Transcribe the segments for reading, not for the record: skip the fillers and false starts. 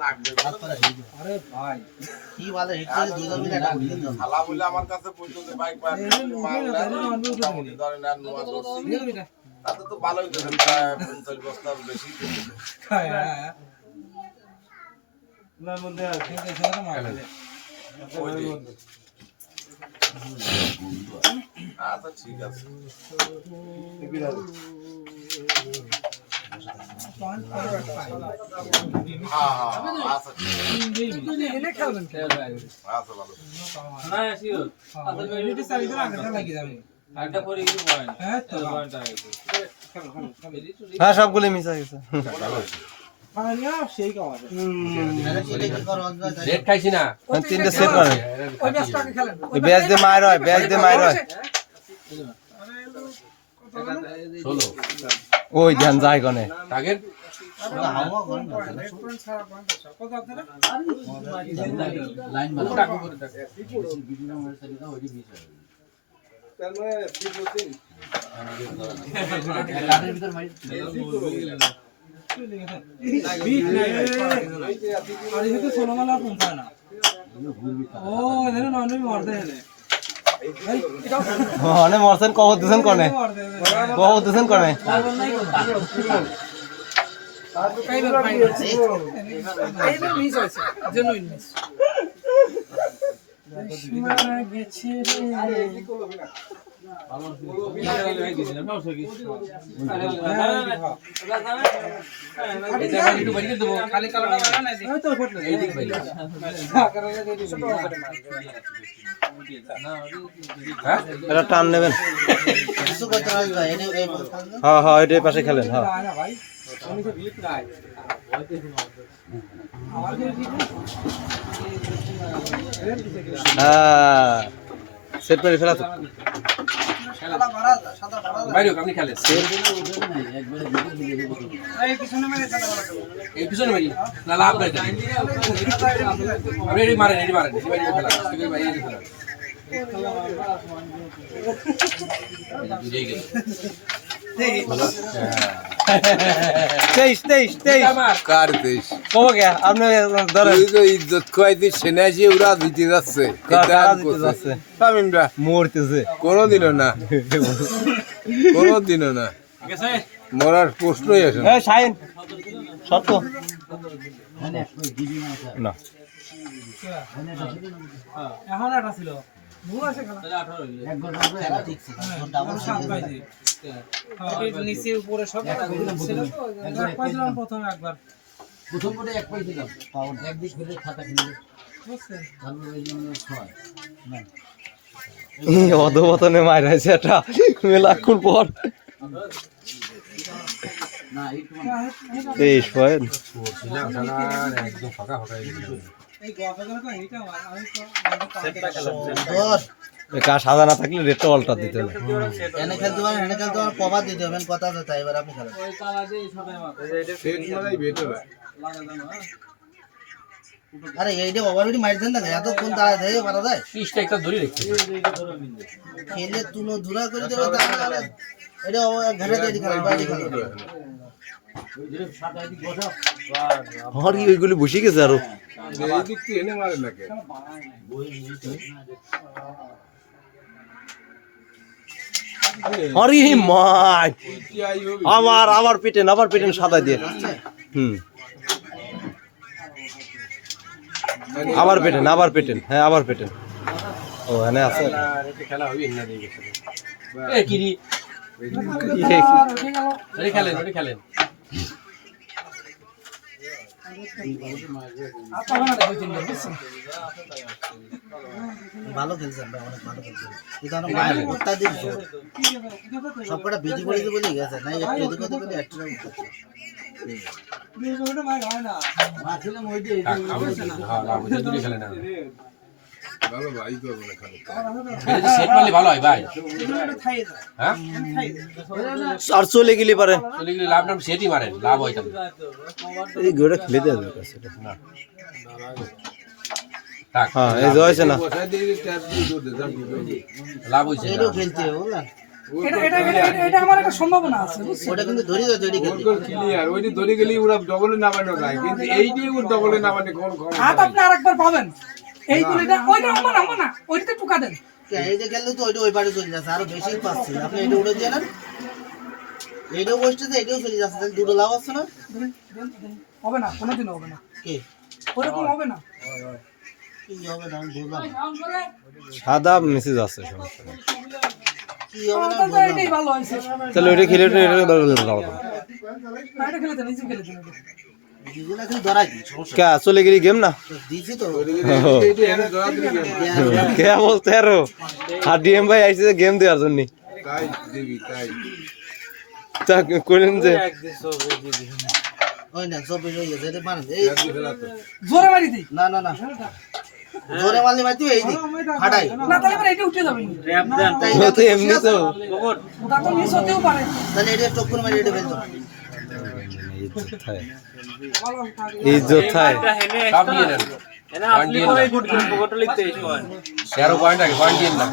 আরে ভাই কি বলে হিটে দুই মিনিট এটা বুঝে তো শালা বলে আমার কাছে পয়সা দে বাইক পায় ধরেন আর নোয়া দোষী তাতে তো ভালোই দেন 50 বস্তার বেশি হ্যাঁ না বলতে ঠিক আছে না মারলে আচ্ছা ঠিক আছে হ্যাঁ সবগুলো মিস হয়ে গেছে তিনটে সেট করে ব্যাচ দিয়ে মায়ের হয় ব্যাচ দিয়ে মায়ের হয় ওই ধ্যান যায় গনে অনেক মরছেন কবর দিয়েছেন কনে কবর দিয়েছেন কনে এটা টান নেবেন হ্যাঁ হ্যাঁ এটার পাশে খেলেন হ্যাঁ সেট করে ফেলা তো বাইরে আপনি খেলেন এই পিছনে মারি না লাভ করে দেন আপনি এটি মারেন এটি মারেন এটি বাইরে ফেলা ঠিক আছে বাইরে ফেলা তেইশ তেইশ তেইশ কার দেশ কবে গে আপনি ধরেন ইজ্জত খুয়াইতে সেনাজি ওরা দিতে যাচ্ছে মরতেছে কোনোদিনও না কোনোদিনও না মরার প্রশ্নই আসে না শাহিন সত্য না এখন একটা ছিল নিচে উপরে সব প্রথম একবার প্রথম পরে এক পাই দিলাম একদিক করে খাতা কিনলে অধপতনে মায়ের আছে একটা মেলাক্ষণ পর 23 পয়েন্ট সাদা না থাকলে রেটটা অল্টা দিতে হবে এনে খেলতে পারেন এনে খেলতে পারেন কভার দিতে হবে কথা আছে তাই এবার আপনি খেলেন আরে এইটা ওভারডি মার দেন না এত কোন তারা দেয় পারা যায় পিসটা একটা ধরে রেখে খেলে তুনো ধুরা করে দেবে তাহলে এটা ঘরে দিয়ে খেলা বাইরে খেলা হরি ওইগুলি বসে গেছে আরো হরি মাই আবার পিটেন সাদা দিয়ে আবার পেটেন হ্যাঁ আবার পেটেন ও এনে আছে খেলেন ভালো খেলছেন অনেক ভালো খেলছেন কিন্তু মায়ের অত্যাধিক সবকটা বেজি পড়েছে বলে গেছে না একটু এদিকে ওদিকে একটা আর চলে গেলে পারে লাভ নাম সেটি মারেন লাভ হয় এই গোটা খেলে দেয় হ্যাঁ এই যে হয়েছে না লাভ হয়েছে খেলতে হবে এটা আমার একটা সম্ভাবনা আছে বুঝছেন? ওটা কিন্তু ধরি তৈরি করতে ক্লিয়ার ওইটি ধরে গেলি ওরা ডবলে নামানো যায় কিন্তু এইটি ওর ডবলে নামানো কোন হাত আপনি আরেকবার পাবেন এই গুলিটা ওইটা আমার না ওইটাতে টুকা দেন এইটা গেলে তো ওইটা ওই পারে চলে যাচ্ছে আরো বেশি পাচ্ছি আপনি এটা উড়ে দিয়ে নেন এইটাও বসতেছে এটাও চলে যাচ্ছে তাহলে দুটো লাভ আছে না হবে না কোনোদিন হবে না কে ওরকম হবে না কি হবে না আমি বুঝলাম না। সাদা মেসেজ আছে সমস্যা নেই। কি হবে না তো এটাই ভালো হয়েছে তাহলে ওইটা খেলে এটা এটা খেলে দেন নিজে খেলে দেন দিগুলা খালি ধরাই দিই সমস্যা কে চলে গেলি গেম না দিছি তো এইটি এনে ধরা দিলি কেন? কে বলতে আরো আর ডিএম ভাই আইছে গেম দেওয়ার জন্য তাই দিবি তাই তা কইলেন যে ওই না সব বেরিয়ে গেছে এটা মারেন এই জোরে মারি দিই না না না জোরে মারলে মারতে এই দিক ফাটাই না তাহলে এবার এটা উঠে যাবে ও তো এমনি তো ওটা তো মিস হতেও পারে তাহলে এটা টক্কর মারি এটা ফেলতো ইজ্জত থাকে সব নিয়ে নেন পয়েন্ট দিয়ে নেন 13 পয়েন্ট আগে পয়েন্ট দিয়ে না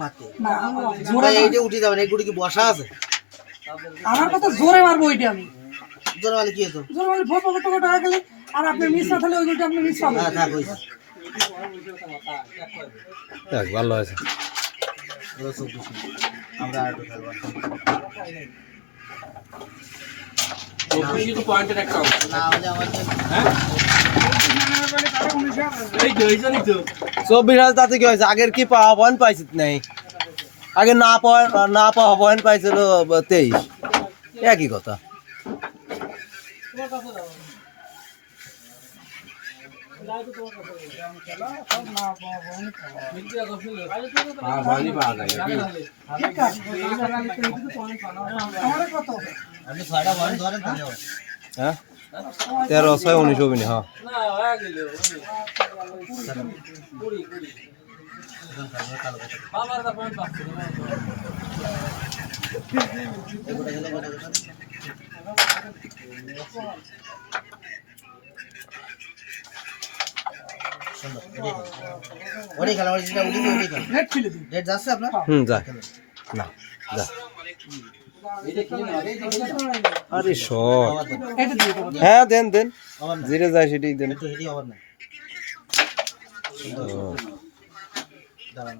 মারতে জোরে এইটা উঠে যাবে না এই গুটি কি বসা আছে আমার কথা জোরে মারবো ওইটা আমি জোরে মারলে কি হতো জোরে মারলে ফটো ফটো ফটো হয়ে গেলে আর আপনি মিস না তাহলে ওই গুলিটা আপনি মিস পাবেন হ্যাঁ থাক হইছে দেখ ভালো আছে আমরা আর একটু খেলবো তো কিন্তু পয়েন্টের একটা অংশ না হলে আমার হ্যাঁ এই জয়জনই তো 24 তাতে কি হয়েছে আগের কি পাওয়া পয়েন্ট পাইছিস নাই আগে না পাওয়া পয়েন্ট পাইছিল 23 একই কথা আর পয়েন্টই পাওয়া যায় নাকি? ঠিক আছে আমার কত আপনি 6টা পয়েন্ট ধরেন তাহলে হবে। হ্যাঁ 13 6 19 হবে না হ্যাঁ ওটাই খেলা ওটাই খেলা ওটাই খেলা নেট ফেলে দিন ডেট যাচ্ছে আপনার যা না যা আরে শট এটা দিয়ে দেবো হ্যাঁ দেন দেন আবার না জিরে যায় সেটাই দেন একটু হেডি আবার না দাঁড়ান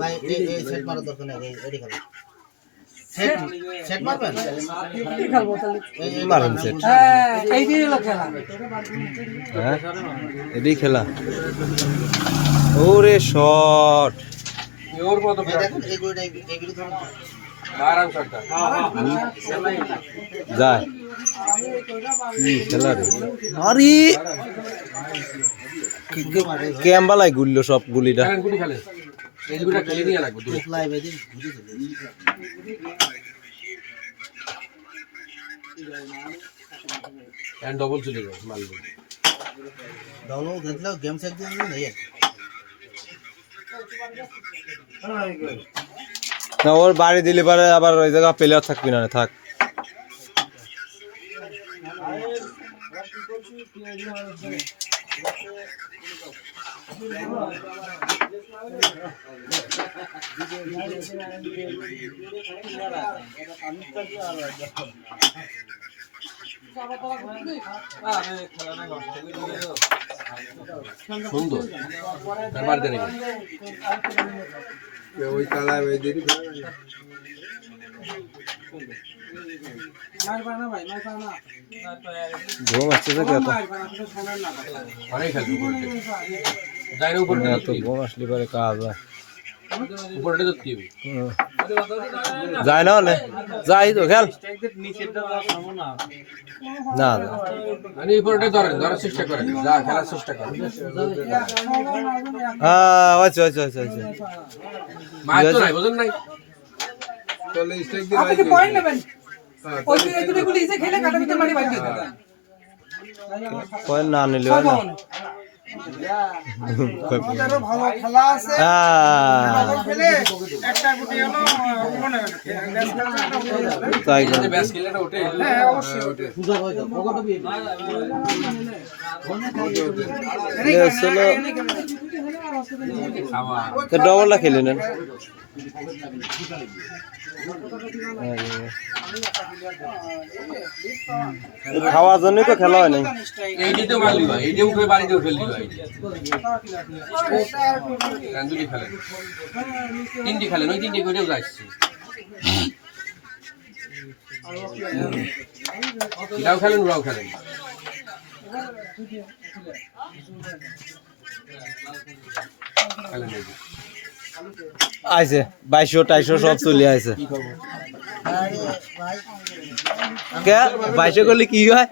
ভাই এই সেট মারা দরকার নেই এডি খেলা সেট সেট মারবেন কি খেলবো তাহলে মারুন সেট হ্যাঁ এই দিয়ে হলো খেলা হ্যাঁ এটাই খেলা ওরে শট ওর কত এই দেখুন এই গুলো এই গুলো ধরুন মারাং শটটা যায় কি খেলা রে আরে ক্যাম্বালাই গুললো সব গুলিটা খেলেন গুলি খেলেন এই দুটো খেলে নিয়ে লাগবে দুটো লাইভ এদিন বুঝে চলে এন্ড ডবল চলে যাবে মারবে ডাউনলোড দেখলেও গেম সেট দিয়ে নেই না ওর বাড়ি দিলে পারে আবার ওই জায়গা প্লেয়ার থাকবি না থাক সুন্দর তারপর দেন ওই কালায় ওই দিদি ঘুম আসতেছে কি এত অনেক খেলবে যাই না উপরে এত ঘুম আসলে পারে কাজ হয় উপরে তো কি যায় না হলে যাই তো খেল না না আমি উপরে ধরার চেষ্টা করেন যা খেলার চেষ্টা করেন আচ্ছা আচ্ছা আচ্ছা আচ্ছা মার তো নাই বুঝেন নাই চলে স্ট্রাইক দিয়ে আপনি কি পয়েন্ট নেবেন ওই যে এই দুটো গুলি ইজে খেলে কাটা ভিতর মারি বাইরে দিয়ে দেবেন পয়েন্ট না নিলে হয় না আমাদেরও ভালো খেলা আছে ভালো খেলে একটা গুটি হলো মনে হয় তাই এই যে ব্যাস খেলাটা ওঠে হ্যাঁ অবশ্যই ডবলটা খেলে নেন খাওয়ার জন্যই তো খেলা হয় নাই এইটাই তো মারলি ভাই এইটা উঠে বাড়িতে ফেললি ভাই দুটি খেলেন তিনটি খেলেন ওই তিনটি করেও যাচ্ছি এটাও খেলেন ওরাও খেলেন খেলেন আইছে 2200 সব চলে আইছে কে 2200 করলে কি হয়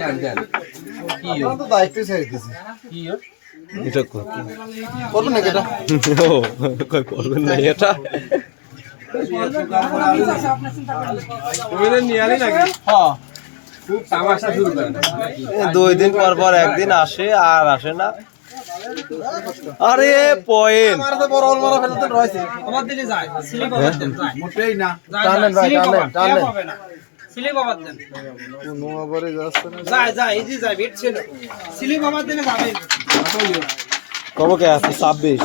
দেন দেন কি তো দায়িত্ব ছেড়ে দিছি কি এটা করবেন না এটা ও কই করবেন না এটা তুমি তো নিয়ে আলি নাকি হ্যাঁ খুব তামাশা শুরু করেন 2 দিন পর পর একদিন আসে আর আসে না আরে পয়েন্ট আমার তো বড় অলমারা ফেলতে রয়েছে আমার দিলে যায় স্লিপ আবার দেন যায় মোটেই না টানেন ভাই টানেন হবে না স্লিপ আবার দেন কোনো আবারে যাচ্ছে না যায় যায় এই যে যায় বেট ছিল স্লিপ আবার দিলে যাবে কব কে আছে 26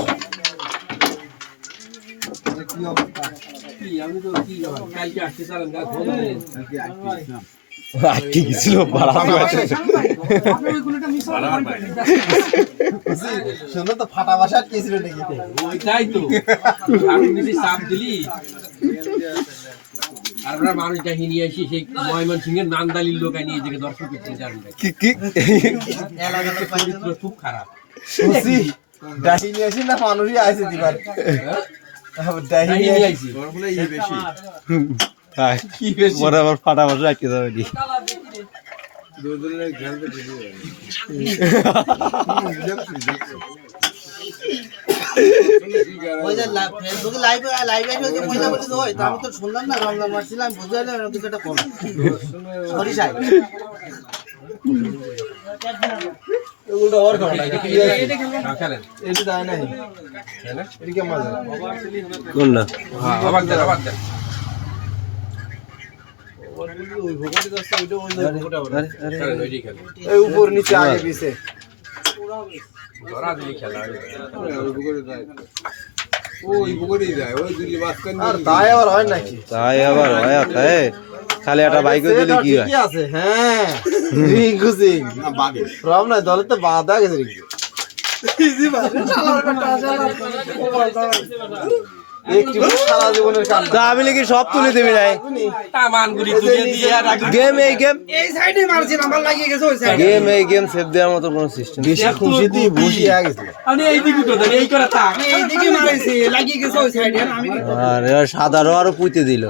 কি আমি তো কি কালকে আসতে চালান গা ঘুরে ঠিক ছিল বাড়াতে আপনি ওইগুলোটা মিস শুনো তো ফাটা বাসার কি ছিল নাকি ওইটাই তো আমি যদি চাপ দিলি আর আমরা মানুষটা নিয়ে আসি সেই ময়মনসিংহের নান্দালির লোক নিয়ে এদিকে দর্শন করতে জানেন কি এলাকাটা পাইছে চরিত্র খুব খারাপ সুসি ডাহিনী আসি না মানুষই আইছে দিবার ডাহিনী নিয়ে আইছি তাই পরে আবার ফাটা বসে রাখতে যাবে নি দুদিনের খেলতে দিবি ওই যে ফেসবুকে লাইভে এসে পয়সা বলতে হয় তা আমি তো শুনলাম না রমজান মারছিলাম বুঝতে পারলাম এরকম কিছু একটা কম সরি সাহেব এগুলো ওর খাওয়া লাগে খেলেন এটা যায় নাই এটা কেমন যায় কোন না অবাক দেন অবাক দেন ওই ভোগটি দস্তা ওইটা ওই ভোগটা ওটা খেলেন ওইটাই খেলেন এই উপর নিচে আগে পিছে ধরা দিলি খেলা ওই বুকুরে যায় ওই বুকুরেই যায় ওই দিল্লি বাসকান আর তাই আবার হয় নাকি তাই আবার হয় তাই খালি একটা বাইকে দিলে কি হয় কি আছে হ্যাঁ রিঙ্কু সিং না বাগে রম না দলে তো বাধা গেছে রিঙ্কু একটু সারা জীবনের কাম তা আমি কি সব তুলে দিবি নাই তামানগুলি তুলে দিয়ে গেম এই গেম এই সাইডে মারছিল আমার লাগিয়ে গেছে ওই সাইডে গেম সেভ দেওয়ার মতো কোনো সিস্টেম বেশি খুশি দিয়ে বসি আগে গেছে আমি এই দিকে তো দেন এই করে থাক এইদিকে মারাইছে লাগিয়ে গেছে ওই সাইডে আমি আর এরা সাদারও আরো পুঁতে দিল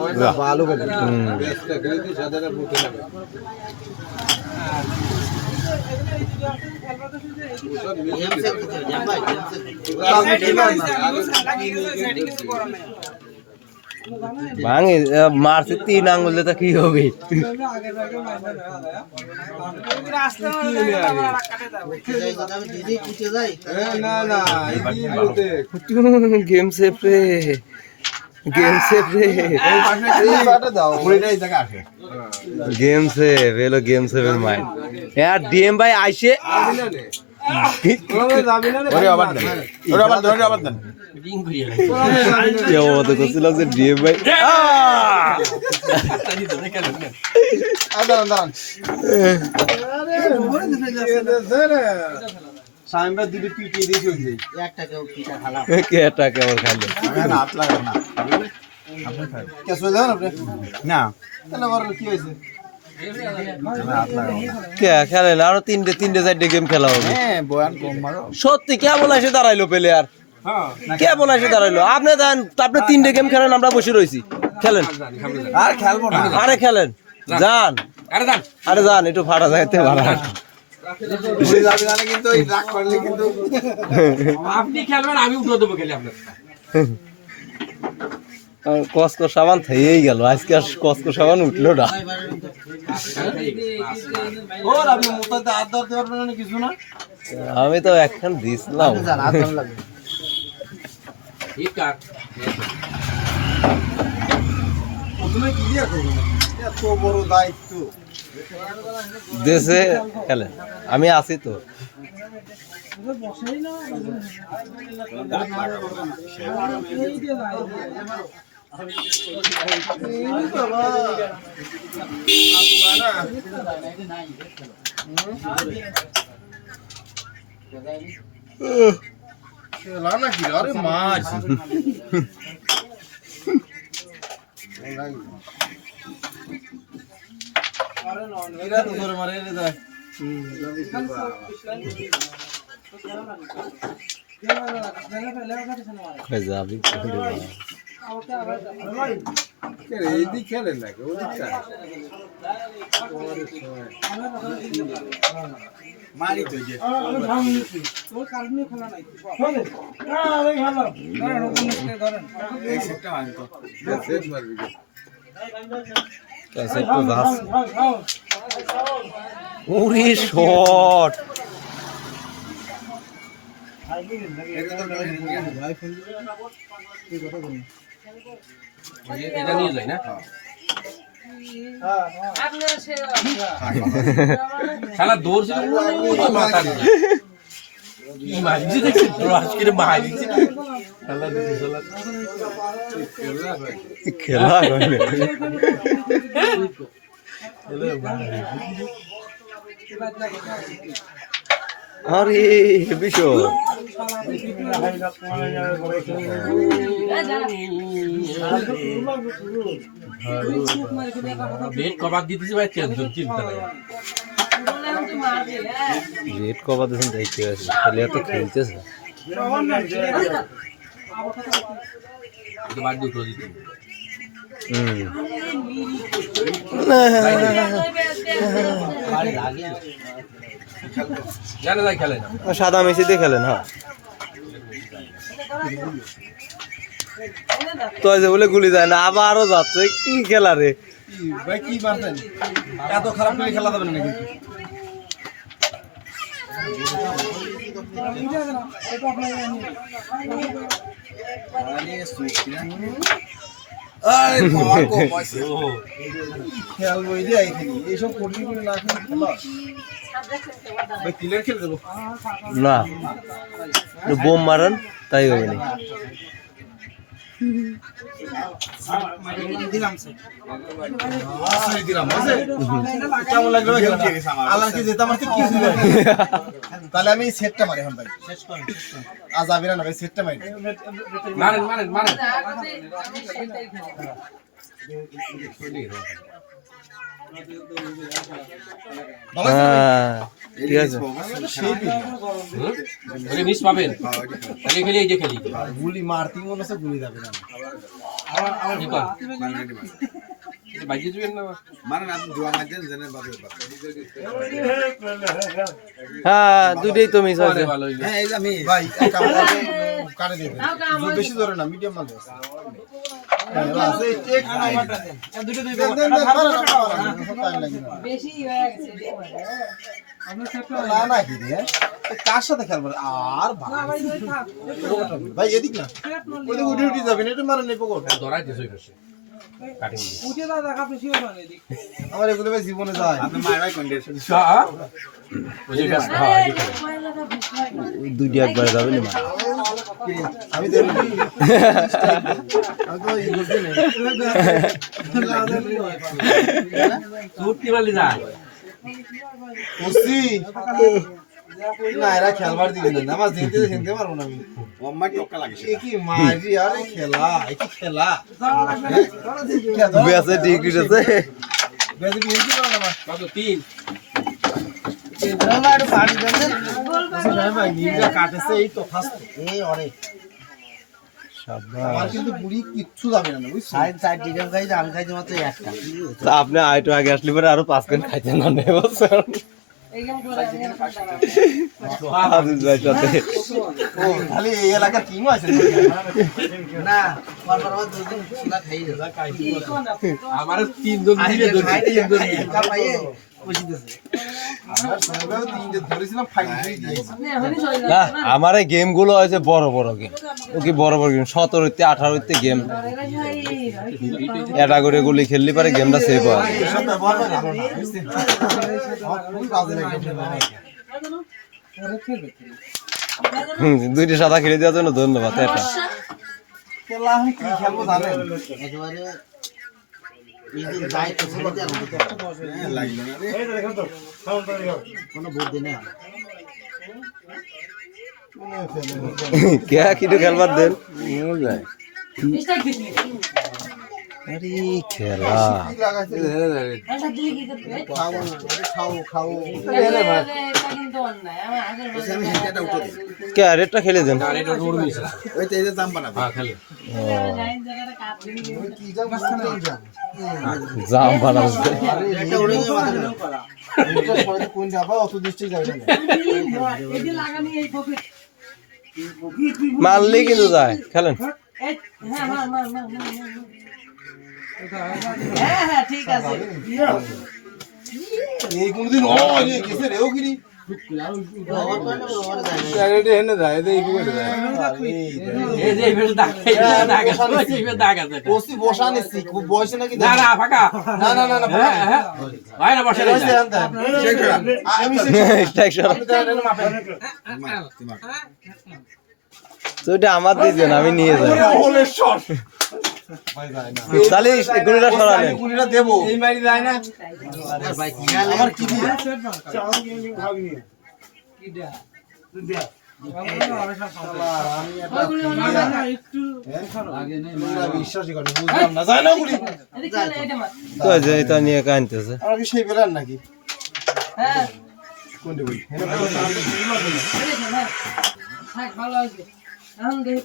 ওইটা ভালো করে বেশটা খেলে দিয়ে সাদাটা বুকে লাগে গেম সেট করতে গেম ভাই গেম সেট লাগিয়ে গেছে ওই সাইডে কিছু করার নাই ভাঙে মারছে 3 আঙ্গুল দিয়ে তা কি হবে রাস্তা আমার কাটে যাবে যাই কথা আমি দিদি কুচে যাই না না এই দিলতে গেম সেভ রে এই বাটা দাও ওইটাই জায়গা আসে গেম সেভ এলো গেম সেভের মাইন্ড यार ডিএম ভাই আইছে ওরে যাবি না ওরে আবার দেন ওরে আবার দেন রিং করিয়া কি অবস্থা করছিল যে ডিএম ভাই তাই তো দেখেন দাঁড়ান দাঁড়ান সাইম ভাই দুটো পিটিয়ে দিয়েছি ওই যে একটা কেউ পিটা খালাম কে টাকা ওর খালি না হাত লাগাও না আপনি খান কে শুয়ে যাবেন আপনি না তাহলে বড় কি হয়েছে কে খেলেন আরো তিনটে চারটে গেম খেলা হবে হ্যাঁ বয়ান কম মারো সত্যি কে বলে এসে দাঁড়াইলো প্লেয়ার কে বলে এসে দাঁড়াইলো আপনি দেন আপনি তিনটে গেম খেলেন আমরা বসে রয়েছি খেলেন আর খেলবো না আরে খেলেন যান আরে যান আরে যান একটু ফাটা যাইতে ভাড়া ঘুরে যাবি না কিন্তু এই রাগ করলে কিন্তু আপনি খেলবেন আমি উঠে দেবো খেলে আপনার কসকো সাবান থেয়েই গেল, আজকে আর কসকো সাবান উঠলো না। ওর আপনি মোটাতে হাত ধরতে পারবেন না কিছু না। আমি তো একখান দিছিলাম। জান হাত ধরা লাগবে। ঠিক কাট প্রথমে ক্লিয়ার করবেন, এত বড় দায়িত্ব। দেশে খেলে আমি আছি তো। খেলা নাকি আরে মাছ এরা তো ধরে মারে রে যায়। যাবি এইদিক খেলেন নাকি ওদিকটা মারি তো যে তোর কালমি খোলা নাই আরে ভালো ধরেন ওখানে ধরেন এই সেটটা মারি তো সেট মারবি কাছে একটু গাছ উরি শট এটা নিয়ে যাই না শালা দৌড় ছিল মাথা কি মারিছে দেখছি আজকে মারিছে শালা দিদি শালা খেলা কইলে আরে বিশো বেড কভার দিতেছি ভাই চিন্তা নাই রেড কভার দিয়েছেন দেখতে আছে খালি এত খেলতেছে এটা বাদ দুটো দিতে জানা যায় খেলে না সাদা মেসি দিয়ে খেলেন হ্যাঁ তো যে বলে গুলি যায় না আবারও যাচ্ছে কি খেলা রে ভাই কি মারতেন এত খারাপ করে খেলা যাবে না কিন্তু আরে বাবা কম আছে খেলবো এই যে এইখানে এইসব করবি করে না খেলা ভাই ক্লিয়ার খেলে দেবো না বোম মারেন তাই হবে না কেমন লাগলো ভাই আল্লাহকে যেতে আমার কি ছিল তাহলে আমি সেটটা মারি এখন ভাই আজ যাবি না ভাই সেটটা মারি মারেন মারেন মারেন ঠিক আছে ওরে মিস পাবেন তাহলে খেলি এই যে খেলি গুলি মারতি মনে হচ্ছে গুলি যাবে না বাজিয়ে দিবেন না হ্যাঁ দুইটাই তো মিস হয়েছে ভালো হইলো হ্যাঁ এই যে আমি ভাই কাটে দিয়ে দেন বেশি ধরে না মিডিয়াম মাল দেন কার সাথে খেলবো আর ভাই এদিক না ওদিকে উঠে উঠে যাবেন এটা মারেন এই পকড় ধরাই দিছই করছে কাটিং উঠে দাদা আপনি শিওর না এদিক আমার এগুলো ভাই জীবনে যায় আপনি মাই ভাই কন্ডিশন ওই যে ব্যস্ত হয় দুইটা একবার যাবে না আমি তো আমি তো এই বলতে নেই ছুটি মারলি যায় ওসি না এরা খেলবার দিবে না আমার জিনতে জিনতে পারবো না আমি অম্মা টক্কা লাগে কি মারি আরে খেলা কি খেলা বেসে ঠিক আছে বেশি বেশি করো না কত তিন না একটু পানি দেন না ভাই নিজে কাটেছে এই তো ফাস্ট এই অরে আমার কিন্তু বুড়ি কিচ্ছু যাবে না বুঝছিস সাইড সাইড ডিজাইন খাইছে আমি খাইছি মাত্র একটা তা আপনি আইটো আগে আসলে পরে আরো 5 দিন খাইতেন না বছর আজিজ ভাই সাথে ও খালি এই এলাকার কিং আছে না বারবার দুদিন ছিলা খাই যা কাইছি আমার 3 জন মিলে ধরছি 3 জন মিলে। কা পাইয়ে বসি দিছে আমার সঙ্গেও তিনটে ধরেছিলাম ফাইন ফ্রি দিয়েছি না আমার এই গেম গুলো হয়েছে বড় বড় গেম ও কি বড় বড় গেম 17 18 গেম এটা করে গুলি খেললি পারে গেমটা সেভ হয় এসব ব্যবহার করে ভালো না বুঝছেন আমার খুবই বাজে লাগে দুইটা সাদা খেলে দেওয়ার জন্য ধন্যবাদ এটা খেলা আমি কি খেলবো জানেন একেবারে এই যে যাই তো ছেড়ে দেন লাগলো না রে কোনো বুদ্ধি নেই কে কিটো খেলবার দেন আরে খেলা খাও কে রেটটা খেলে দেন আর এটা রোড মিস ওই তো এই যে জাম বানাবে হ্যাঁ খালি কি জাম বানাবে জাম বানাচ্ছে এটা উড়ে যাবে মাথা এটা সবাই কোন যাবে অত দৃষ্টি যাবে না মারলে কিন্তু যায় খেলেন ঠিক আছে এই কোনদিন ও এই কিসে রেও কিনি এটা এনে যায় এটা এই করে যায় এই যে এইভাবে দাগ এই যে দাগ আছে এটা। বসি বসা নিছি খুব বয়স নাকি না না ফাঁকা না না না না হ্যাঁ হ্যাঁ ভাই না বসে রয়েছে আমি তো এটা আমার দিয়ে দেন আমি নিয়ে যাই তাহলে গুলিটা সরালেন গুলিটা দেবো এই মারি যায় না আমার কি দিয়ে বিশ্বাসই করেন বুঝলাম না যায় না গুলি তো যে এটা নিয়ে কানতেছে আমার কি সেই বেলার নাকি কোনটা বলি ভালো আছে এখন দেখি